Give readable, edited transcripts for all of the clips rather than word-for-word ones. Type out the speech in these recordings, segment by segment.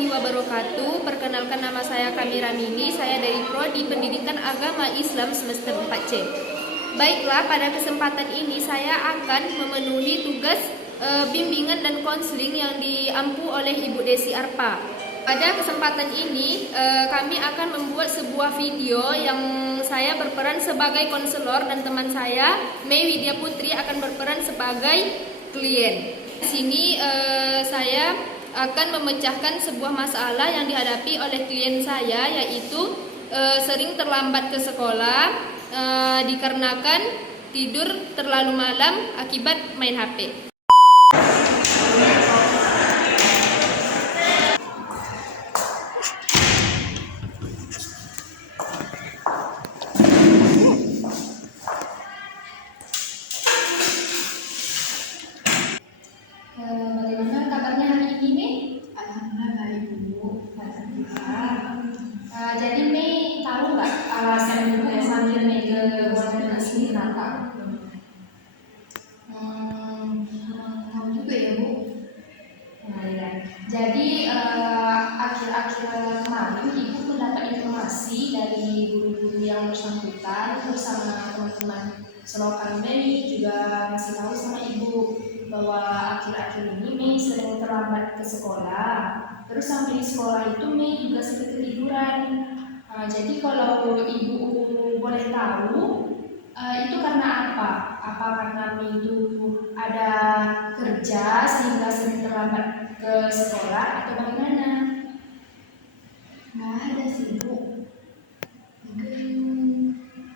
warahmatullahi wabarakatuh. Perkenalkan, nama saya Kamira Mini. Saya dari Prodi Pendidikan Agama Islam semester 4C. Baiklah, pada kesempatan ini saya akan memenuhi tugas bimbingan dan konseling yang diampu oleh Ibu Desi Arpa. Pada kesempatan ini kami akan membuat sebuah video yang saya berperan sebagai konselor dan teman saya, Mei Widya Putri, akan berperan sebagai klien. Di sini saya akan memecahkan sebuah masalah yang dihadapi oleh klien saya, yaitu sering terlambat ke sekolah dikarenakan tidur terlalu malam akibat main HP. Bagaimana kabarnya hari ini, Mei? Alhamdulillah baik Bu. Jadi Mei tahu nggak alasan sambil Mei ke bulan sini kenapa? Tahu juga ya Bu. Nah, ya. Jadi akhir-akhir kemarin Ibu mendapat informasi dari guru-guru yang bersangkutan bersama teman-teman selokan Mei, juga masih tahu sama Ibu bahwa akhir-akhir ini Mei sering terlambat ke sekolah. Terus sampai di sekolah itu Mei juga sering ketiduran. Jadi kalau Ibu boleh tahu, itu karena apa? Apa karena Mei itu ada kerja sehingga sering terlambat ke sekolah atau bagaimana? Nggak ada sih Bu. Mungkin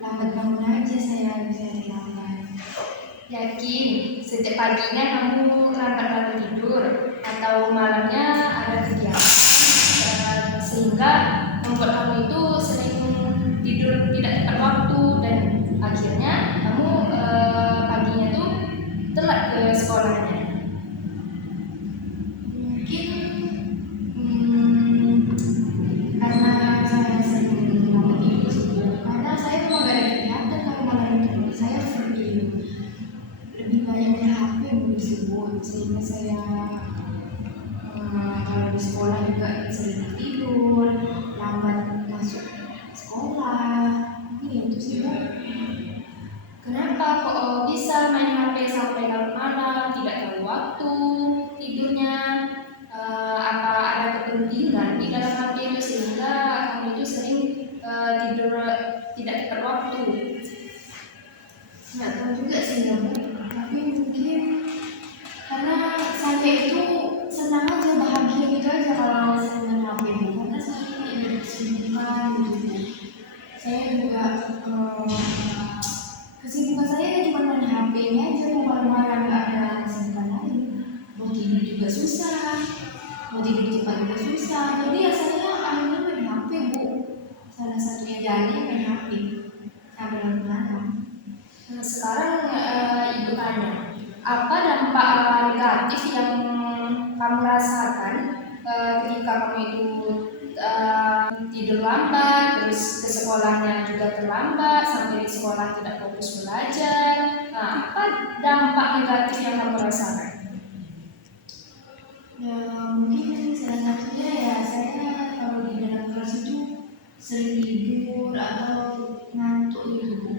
lambat bangun aja saya bisa lambat. Yakin sejak paginya kamu lambat bangun tidur atau malamnya ada kegiatan sehingga membuat kamu itu sering tidur tidak tepat waktu dan akhirnya kamu paginya tuh telat ke sekolahnya? Mungkin karena saya sering lambat tidur sih Bu. Karena saya tuh nggak ada kegiatan kalau malam itu. Saya lebih banyak main HP Bu disebut, sehingga saya kalau di sekolah juga sering tidur, lambat masuk sekolah. Mungkin itu sih Bu. Kenapa kok bisa main HP sampai larut malam, tidak tahu waktu tidurnya? Apa ada kepentingan di dalam HP itu sehingga kamu itu sering tidur tidak tepat waktu? Nggak tahu juga sih ya Bu, tapi mungkin karena saya itu senang aja, bahagia gitu aja kalau saya main HP Bu. Karena saya ada kesibukan gitu. Saya juga kesibukan saya cuma main HP-nya aja, mau malam-malam nggak ada kesibukan lain. Mau tidur juga susah, mau tidur cepat juga susah. Jadi ya saya akhirnya main HP Bu. Salah satunya jalannya main HP sampai malam. Nah, sekarang Ibu tanya, apa dampak negatif yang kamu rasakan ketika kamu itu tidur lambat, terus ke sekolahnya juga terlambat, sampai di sekolah tidak fokus belajar? Nah, apa dampak negatif yang kamu rasakan? Ya mungkin salah satunya ya saya kalau di dalam kelas itu sering tidur atau ngantuk gitu Bu.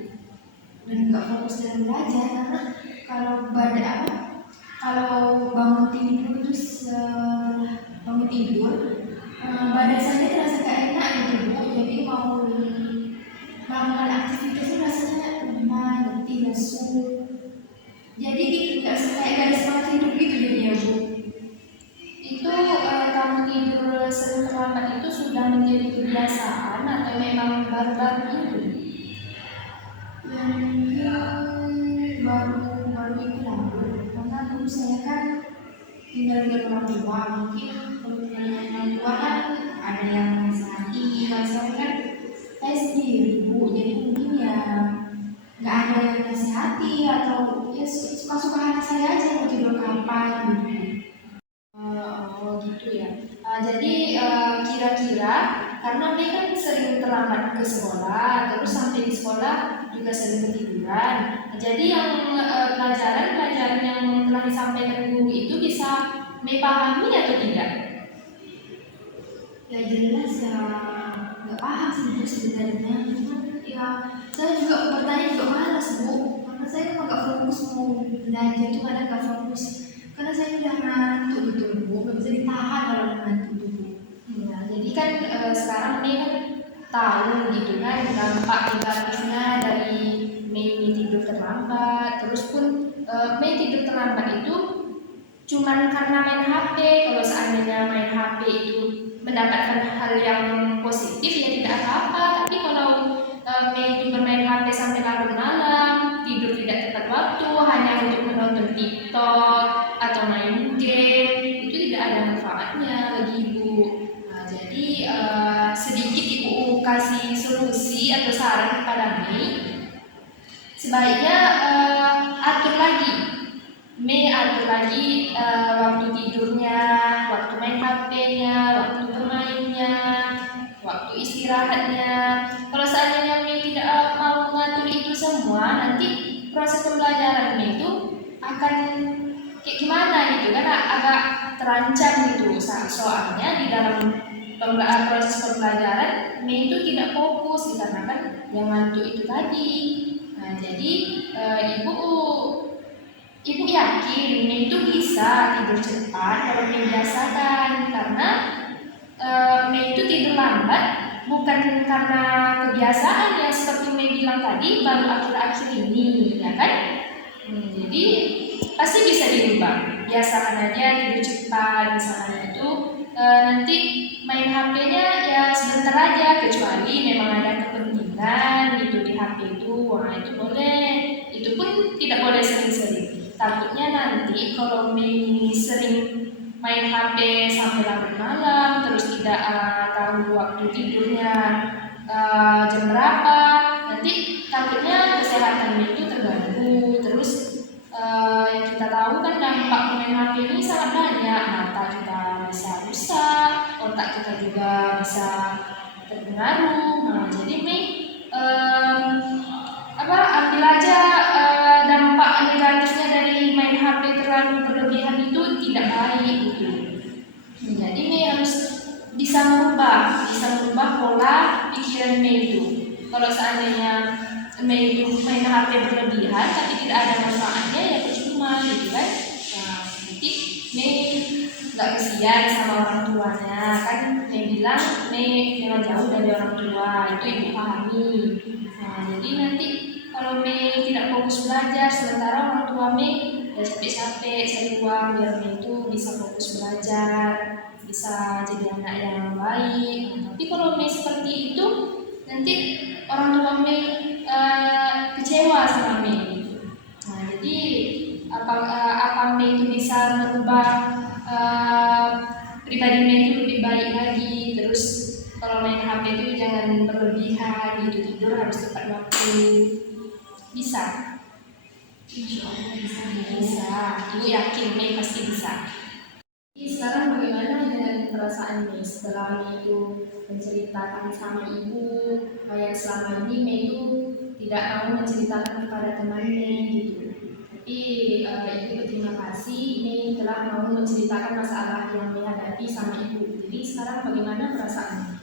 Dan nggak fokus dalam belajar karena kalau bangun tidur terus bangun tidur badan saya terasa gak enak gitu Bu. Jadi mau melakukan aktivitas itu rasanya lemah, letih, lesu. Jadi nggak kayak gak ada semangat hidup gitu jadinya Bu. Itu kamu tidur sering terlambat itu sudah menjadi kebiasaan atau memang baru-baru ini? Yang baru ini lah Bu. Karena dulu saya kan tinggal di rumah tua, mungkin kalau tinggal di rumah tua kan ada yang nasihati. Kalau saya kan saya sendiri Bu, jadi mungkin ya nggak ada yang nasihati atau ya suka-suka hati saya aja mau tidur kapan gitu. Oh gitu ya. Jadi kira-kira karena dia kan sering terlambat ke sekolah, terus sampai di sekolah juga sering ketiduran. Jadi yang pelajaran-pelajaran yang telah disampaikan guru itu bisa dipahami atau tidak? ya jelas ya nggak paham sih Bu sebenarnya, cuman ya saya juga bertanya juga malas Bu, karena saya emang nggak fokus mau belajar, cuma ada nggak fokus karena saya udah ngantuk gitu Bu, nggak bisa ditahan kalau ngantuk tuh Bu. Ya, jadi kan sekarang Mei kan tahu gitu kan dampak negatifnya dari Mei tidur terlambat. Terus pun Mei tidur terlambat itu cuman karena main HP. Kalau seandainya main HP itu mendapatkan hal yang positif ya tidak apa-apa. Tapi kalau Mei itu bermain HP sampai larut malam, tidur tidak tepat waktu hanya untuk menonton TikTok atau main game, itu tidak ada manfaatnya bagi ibu. Nah, jadi sedikit ibu kasih solusi atau saran kepada Mei, sebaiknya atur lagi. Mei atur lagi waktu tidurnya, waktu main HP-nya, waktu bermainnya, waktu istirahatnya. Kalau seandainya Mei tidak mau mengatur itu semua, nanti proses pembelajaran Mei itu akan kayak gimana gitu kan, agak terancam gitu. Soalnya di dalam proses pembelajaran Mei itu tidak fokus dikarenakan yang ngantuk itu tadi. Nah, jadi ibu yakin Mei itu bisa tidur cepat kalau Mei biasakan, karena Mei itu tidur lambat bukan karena kebiasaan ya seperti Mei bilang tadi baru akhir-akhir ini ya kan. Jadi pasti bisa dirubah, biasakan aja tidur cepat. Misalnya itu nanti main HP-nya ya sebentar aja, kecuali memang ada kepentingan gitu di HP itu, wah itu boleh. Itu pun tidak boleh sering-sering. Takutnya nanti kalau Mei sering main HP sampai larut malam, terus tidak tahu waktu tidurnya jam berapa, nanti takutnya kesehatan Mei itu terganggu. Terus yang kita tahu kan dampak main HP ini sangat banyak, mata kita bisa rusak, otak kita juga bisa terpengaruh. Nah, jadi Mei ambil aja dampak negatifnya dari main HP terlalu berlebihan itu tidak baik gitu. Jadi Mei harus bisa merubah pola pikiran Mei itu. Kalau seandainya Mei itu main HP berlebihan tapi tidak ada manfaatnya ya percuma gitu kan. Nah, nanti Mei nggak kesian sama orang tuanya kan. Mei bilang Mei memang jauh dari orang tua, itu ibu pahami. Nah, jadi nanti kalau Mei tidak fokus belajar, sementara orang tua Mei ya capek-capek cari uang biar Mei itu bisa fokus belajar, bisa jadi anak yang baik. Nah, tapi kalau Mei seperti itu, nanti orang tua Mei kecewa sama Mei. Nah, jadi apa Mei itu bisa merubah pribadi Mei itu lebih baik lagi. Terus kalau main HP itu jangan berlebihan gitu, tidur harus tepat waktu. Bisa? Insya Allah bisa. Bisa. Ibu yakin Mei pasti bisa. Sekarang bagaimana dengan perasaan Mei setelah Mei itu menceritakan sama ibu yang selama ini Mei itu tidak mau menceritakan kepada temannya gitu. Tapi ibu berterima kasih Mei telah mau menceritakan masalah yang Mei hadapi sama ibu. Jadi sekarang bagaimana perasaannya?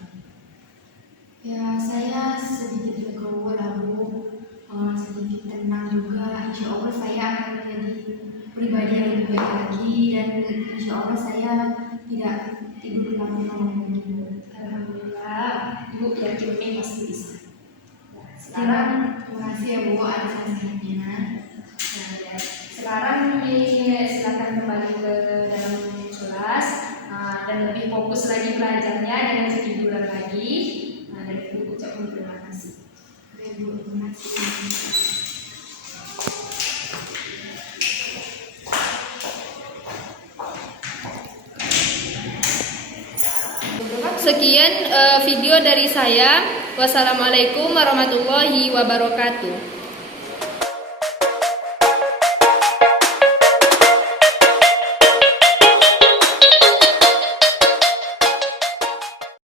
Ya saya sedikit legowo lah Bu, sedikit tenang juga. Insya Allah saya akan menjadi pribadi yang lebih baik lagi, dan insya Allah saya tidak tidur lama-lama lagi. Alhamdulillah, ibu yakin Mei pasti bisa. Sekarang terima kasih ya Bu atas nasihatnya. Nah, ya. Sekarang Mei silakan kembali ke dalam kelas dan lebih fokus lagi belajarnya, dengan ketiduran lagi. Nah, dari ibu ucapkan terima kasih. Oke Bu, terima kasih. Sekian video dari saya. Wassalamualaikum warahmatullahi wabarakatuh.